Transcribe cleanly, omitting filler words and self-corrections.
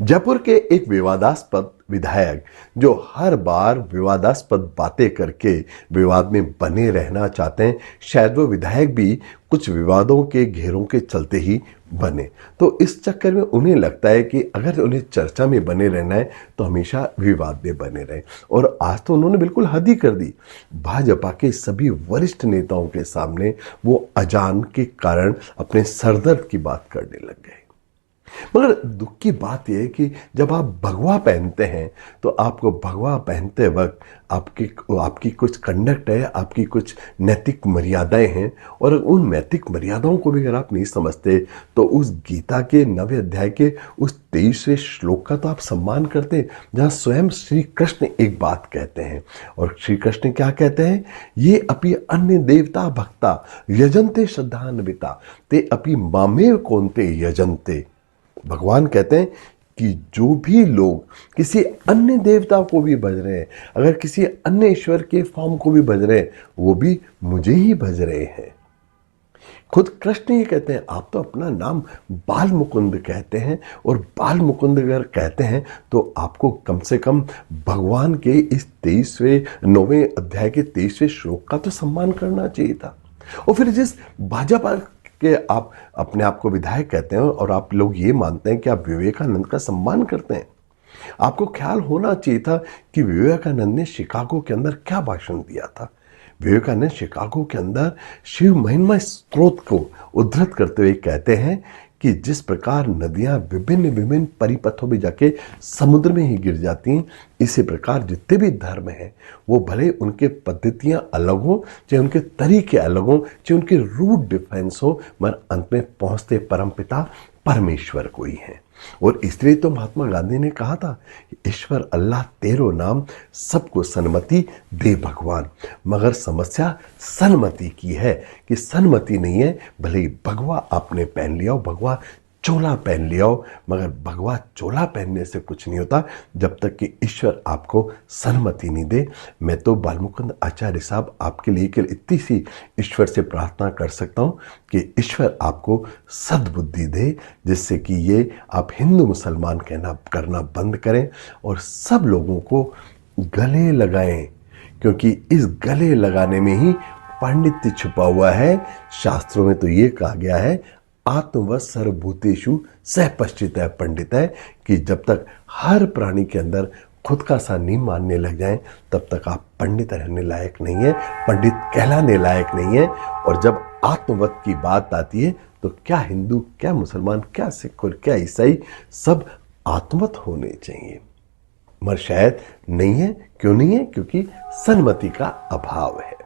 जयपुर के एक विवादास्पद विधायक जो हर बार विवादास्पद बातें करके विवाद में बने रहना चाहते हैं, शायद वो विधायक भी कुछ विवादों के घेरों के चलते ही बने। तो इस चक्कर में उन्हें लगता है कि अगर उन्हें चर्चा में बने रहना है तो हमेशा विवाद में बने रहें। और आज तो उन्होंने बिल्कुल हद ही कर दी। भाजपा के सभी वरिष्ठ नेताओं के सामने वो अजान के कारण अपने सरदर्द की बात करने लग गए। मगर दुख की बात यह है कि जब आप भगवा पहनते हैं तो आपको भगवा पहनते वक्त आपकी कुछ कंडक्ट है, आपकी कुछ नैतिक मर्यादाएं हैं। और उन नैतिक मर्यादाओं को भी अगर आप नहीं समझते तो उस गीता के 9वें अध्याय के उस 23वें श्लोक का तो आप सम्मान करते हैं, जहाँ स्वयं श्री कृष्ण एक बात कहते हैं। और श्री कृष्ण क्या कहते हैं? ये अपि अन्य देवता भक्ता यजंते श्रद्धान्विता ते अपि मामेव कौन्ते यजंते। भगवान कहते हैं कि जो भी लोग किसी अन्य देवता को भी भज रहे हैं, अगर किसी अन्य ईश्वर के फॉर्म को भी भज रहे हैं, वो भी मुझे ही भज रहे हैं। खुद कृष्ण ये कहते हैं, आप तो अपना नाम बाल मुकुंद कहते हैं, और बाल मुकुंद अगर कहते हैं तो आपको कम से कम भगवान के इस 9वें अध्याय के 23वें श्लोक का तो सम्मान करना चाहिए था। और फिर जिस भाजपा कि आप अपने आप को विधायक कहते हैं और आप लोग ये मानते हैं कि आप विवेकानंद का सम्मान करते हैं, आपको ख्याल होना चाहिए था कि विवेकानंद ने शिकागो के अंदर क्या भाषण दिया था। विवेकानंद शिकागो के अंदर शिव महिमा स्त्रोत को उद्धृत करते हुए कहते हैं कि जिस प्रकार नदियां विभिन्न विभिन्न परिपथों में जाके समुद्र में ही गिर जाती हैं, इसी प्रकार जितने भी धर्म हैं वो भले उनके पद्धतियां अलग हों, चाहे उनके तरीके अलग हों, चाहे उनके रूट डिफरेंस हो, मगर अंत में पहुंचते परमपिता परमेश्वर को ही है। और इसलिए तो महात्मा गांधी ने कहा था, ईश्वर अल्लाह तेरो नाम सबको सन्मति दे भगवान। मगर समस्या सन्मति की है कि सन्मति नहीं है। भले ही भगवा आपने पहन लिया हो, भगवा चोला पहन लिया हो, मगर भगवा चोला पहनने से कुछ नहीं होता जब तक कि ईश्वर आपको सन्मति नहीं दे। मैं तो बालमुकुंद आचार्य साहब आपके लिए केवल इतनी सी ईश्वर से प्रार्थना कर सकता हूँ कि ईश्वर आपको सद्बुद्धि दे, जिससे कि ये आप हिंदू मुसलमान करना बंद करें और सब लोगों को गले लगाएं, क्योंकि इस गले लगाने में ही पांडित्य छुपा हुआ है। शास्त्रों में तो ये कहा गया है, आत्मवत् सर्वभूतेषु सह पश्चित है पंडित है, कि जब तक हर प्राणी के अंदर खुद का सा नहीं मानने लग जाएं तब तक आप पंडित रहने लायक नहीं है, पंडित कहलाने लायक नहीं है। और जब आत्मवत् की बात आती है तो क्या हिंदू, क्या मुसलमान, क्या सिख और क्या ईसाई, सब आत्मवत् होने चाहिए। मगर शायद नहीं है। क्यों नहीं है? क्योंकि सन्मति का अभाव है।